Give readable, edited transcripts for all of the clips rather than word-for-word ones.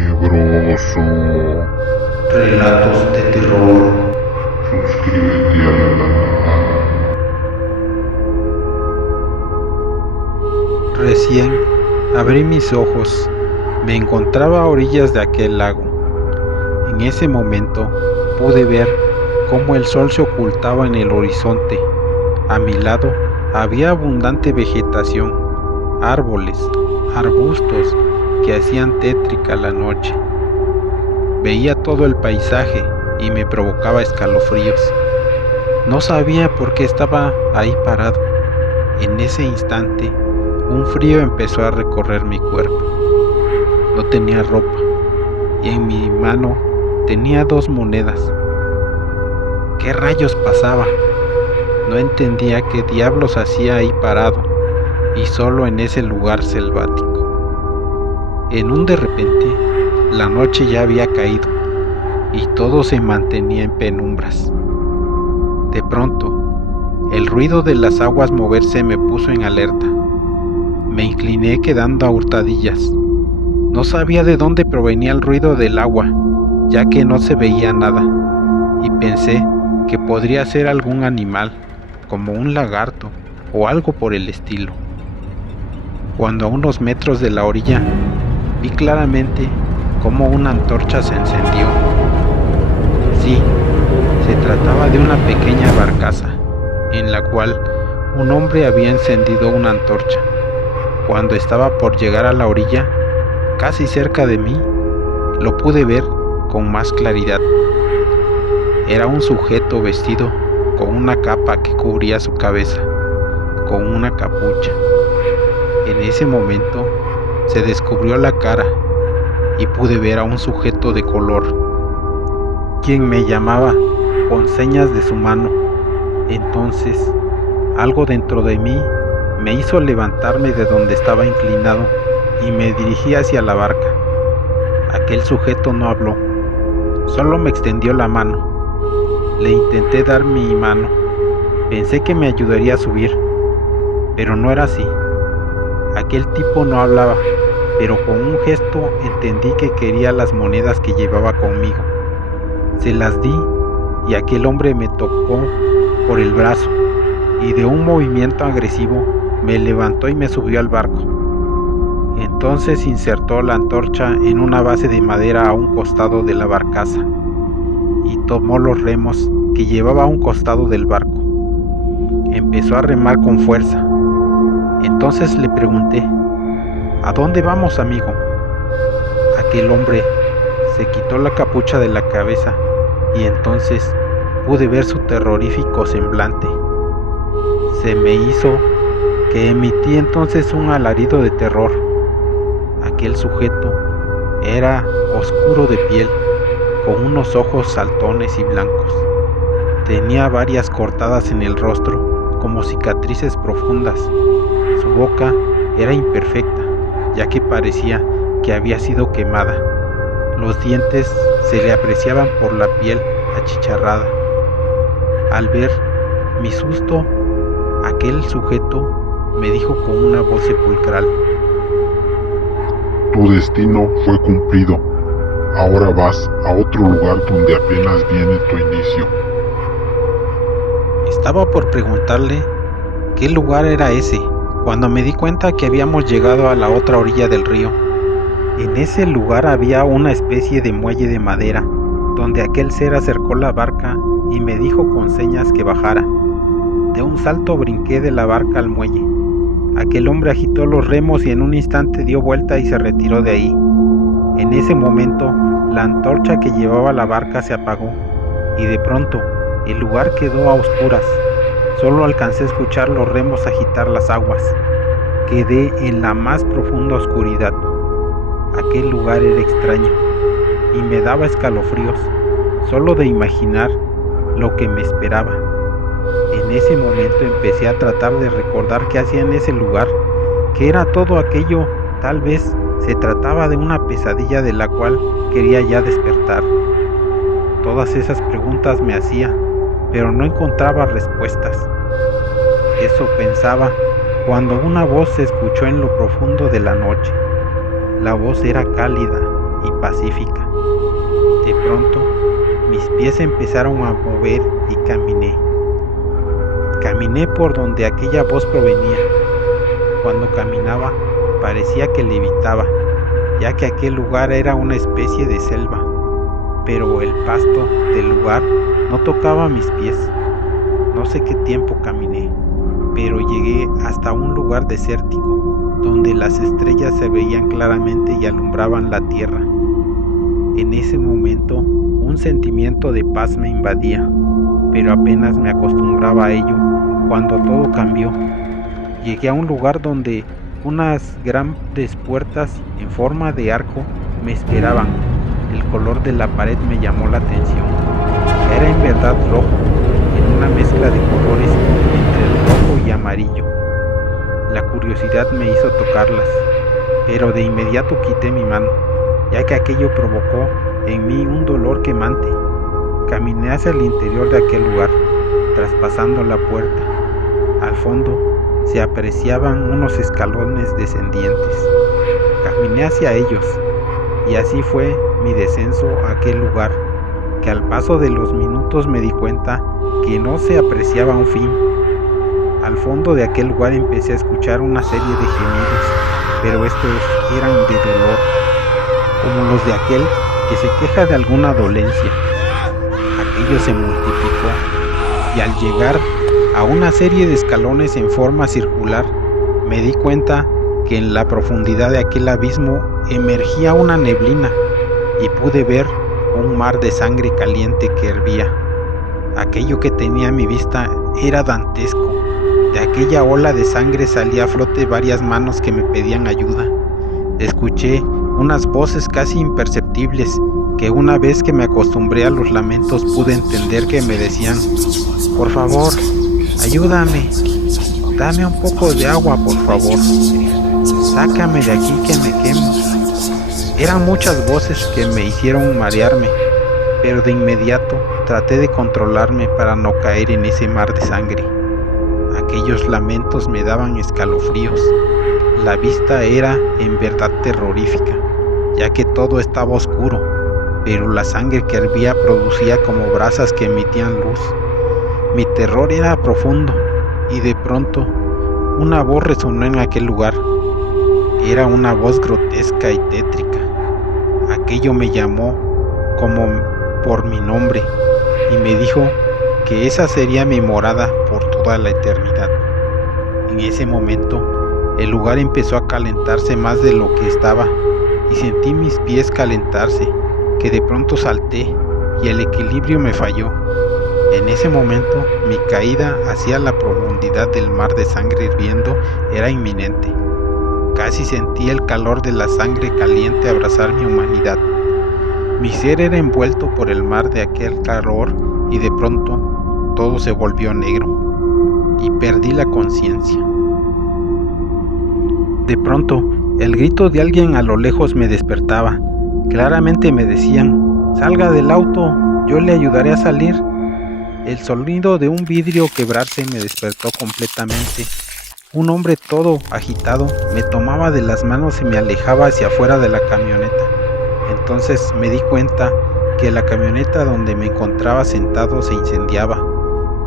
tenebroso. Relatos de terror. Suscríbete al canal. Recién abrí mis ojos. Me encontraba a orillas de aquel lago. En ese momento pude ver cómo el sol se ocultaba en el horizonte. A mi lado había abundante vegetación, árboles, arbustos que hacían tétrica la noche. Veía todo el paisaje y me provocaba escalofríos. No sabía por qué estaba ahí parado. En ese instante, un frío empezó a recorrer mi cuerpo. No tenía ropa y en mi mano tenía 2 monedas. ¿Qué rayos pasaba? No entendía qué diablos hacía ahí parado y solo en ese lugar selvático. En un de repente, la noche ya había caído y todo se mantenía en penumbras. De pronto, el ruido de las aguas moverse me puso en alerta. Me incliné quedando a hurtadillas. No sabía de dónde provenía el ruido del agua, ya que no se veía nada, y pensé que podría ser algún animal, como un lagarto o algo por el estilo. Cuando a unos metros de la orilla, vi claramente cómo una antorcha se encendió. Sí, se trataba de una pequeña barcaza, en la cual un hombre había encendido una antorcha. Cuando estaba por llegar a la orilla, casi cerca de mí, lo pude ver con más claridad. Era un sujeto vestido con una capa que cubría su cabeza, con una capucha. En ese momento se descubrió la cara y pude ver a un sujeto de color, quien me llamaba con señas de su mano. Entonces, algo dentro de mí me hizo levantarme de donde estaba inclinado y me dirigí hacia la barca. Aquel sujeto no habló, solo me extendió la mano. Le intenté dar mi mano, pensé que me ayudaría a subir, pero no era así. Aquel tipo no hablaba, pero con un gesto entendí que quería las monedas que llevaba conmigo. Se las di y aquel hombre me tocó por el brazo y de un movimiento agresivo me levantó y me subió al barco. Entonces insertó la antorcha en una base de madera a un costado de la barcaza y tomó los remos que llevaba a un costado del barco. Empezó a remar con fuerza. Entonces le pregunté: ¿a dónde vamos, amigo? Aquel hombre se quitó la capucha de la cabeza y entonces pude ver su terrorífico semblante. Se me hizo que emití entonces un alarido de terror. Aquel sujeto era oscuro de piel, con unos ojos saltones y blancos. Tenía varias cortadas en el rostro, como cicatrices profundas. Su boca era imperfecta, ya que parecía que había sido quemada. Los dientes se le apreciaban por la piel achicharrada. Al ver mi susto, aquel sujeto me dijo con una voz sepulcral: Tu destino fue cumplido. Ahora vas a otro lugar donde apenas viene tu inicio. Estaba por preguntarle qué lugar era ese, cuando me di cuenta que habíamos llegado a la otra orilla del río. En ese lugar había una especie de muelle de madera, donde aquel ser acercó la barca y me dijo con señas que bajara. De un salto brinqué de la barca al muelle. Aquel hombre agitó los remos y en un instante dio vuelta y se retiró de ahí. En ese momento, la antorcha que llevaba la barca se apagó y de pronto el lugar quedó a oscuras. Solo alcancé a escuchar los remos agitar las aguas. Quedé en la más profunda oscuridad. Aquel lugar era extraño y me daba escalofríos solo de imaginar lo que me esperaba. En ese momento empecé a tratar de recordar qué hacía en ese lugar, qué era todo aquello. Tal vez se trataba de una pesadilla de la cual quería ya despertar. Todas esas preguntas me hacía, pero no encontraba respuestas. Eso pensaba cuando una voz se escuchó en lo profundo de la noche. La voz era cálida y pacífica. De pronto, mis pies empezaron a mover y caminé. Caminé por donde aquella voz provenía. Cuando caminaba, parecía que levitaba, ya que aquel lugar era una especie de selva, pero el pasto del lugar no tocaba mis pies. No sé qué tiempo caminé, pero llegué hasta un lugar desértico, donde las estrellas se veían claramente y alumbraban la tierra. En ese momento, un sentimiento de paz me invadía, pero apenas me acostumbraba a ello cuando todo cambió. Llegué a un lugar donde unas grandes puertas en forma de arco me esperaban. El color de la pared me llamó la atención. Era en verdad rojo, en una mezcla de colores entre el rojo y amarillo. La curiosidad me hizo tocarlas, pero de inmediato quité mi mano, ya que aquello provocó en mí un dolor quemante. Caminé hacia el interior de aquel lugar, traspasando la puerta. Al fondo se apreciaban unos escalones descendientes. Caminé hacia ellos, y así fue mi descenso a aquel lugar, que al paso de los minutos me di cuenta que no se apreciaba un fin. Al fondo de aquel lugar empecé a escuchar una serie de gemidos, pero estos eran de dolor, como los de aquel que se queja de alguna dolencia. Aquello se multiplicó, y al llegar a una serie de escalones en forma circular, me di cuenta que en la profundidad de aquel abismo emergía una neblina, y pude ver un mar de sangre caliente que hervía. Aquello que tenía a mi vista era dantesco. De aquella ola de sangre salía a flote varias manos que me pedían ayuda. Escuché unas voces casi imperceptibles que una vez que me acostumbré a los lamentos pude entender que me decían: por favor, ayúdame, dame un poco de agua, por favor, sácame de aquí que me quemo. Eran muchas voces que me hicieron marearme, pero de inmediato traté de controlarme para no caer en ese mar de sangre. Aquellos lamentos me daban escalofríos. La vista era en verdad terrorífica, ya que todo estaba oscuro, pero la sangre que hervía producía como brasas que emitían luz. Mi terror era profundo, y de pronto una voz resonó en aquel lugar. Era una voz grotesca y tétrica. Aquello me llamó como por mi nombre y me dijo que esa sería mi morada por toda la eternidad. En ese momento, el lugar empezó a calentarse más de lo que estaba y sentí mis pies calentarse, que de pronto salté y el equilibrio me falló. En ese momento, mi caída hacia la profundidad del mar de sangre hirviendo era inminente. Casi sentí el calor de la sangre caliente abrazar mi humanidad. Mi ser era envuelto por el mar de aquel calor y de pronto todo se volvió negro y perdí la conciencia. De pronto, el grito de alguien a lo lejos me despertaba. Claramente me decían: salga del auto, yo le ayudaré a salir. El sonido de un vidrio quebrarse me despertó completamente. Un hombre todo agitado me tomaba de las manos y me alejaba hacia afuera de la camioneta. Entonces me di cuenta que la camioneta donde me encontraba sentado se incendiaba,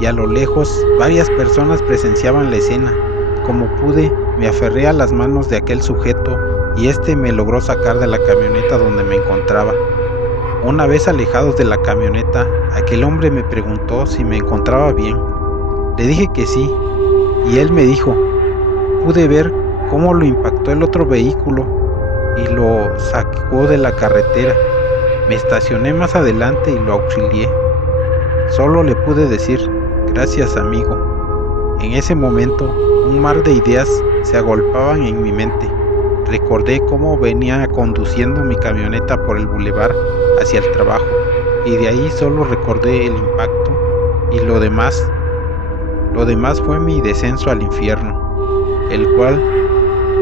y a lo lejos varias personas presenciaban la escena. Como pude, me aferré a las manos de aquel sujeto y este me logró sacar de la camioneta donde me encontraba. Una vez alejados de la camioneta, aquel hombre me preguntó si me encontraba bien. Le dije que sí, y él me dijo: pude ver cómo lo impactó el otro vehículo y lo sacó de la carretera. Me estacioné más adelante y lo auxilié. Solo le pude decir: gracias, amigo. En ese momento, un mar de ideas se agolpaban en mi mente. Recordé cómo venía conduciendo mi camioneta por el bulevar hacia el trabajo, y de ahí solo recordé el impacto, y lo demás fue mi descenso al infierno, el cual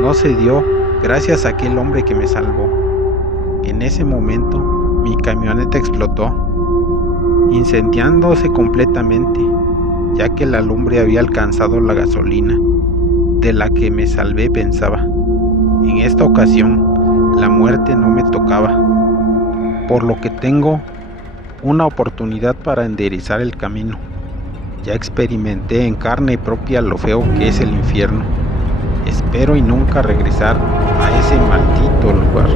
no se dio gracias a aquel hombre que me salvó. En ese momento, mi camioneta explotó, incendiándose completamente, ya que la lumbre había alcanzado la gasolina, de la que me salvé. Pensaba: en esta ocasión, la muerte no me tocaba. por lo que tengo una oportunidad para enderezar el camino. Ya experimenté en carne propia lo feo que es el infierno. Espero y nunca regresar a ese maldito lugar.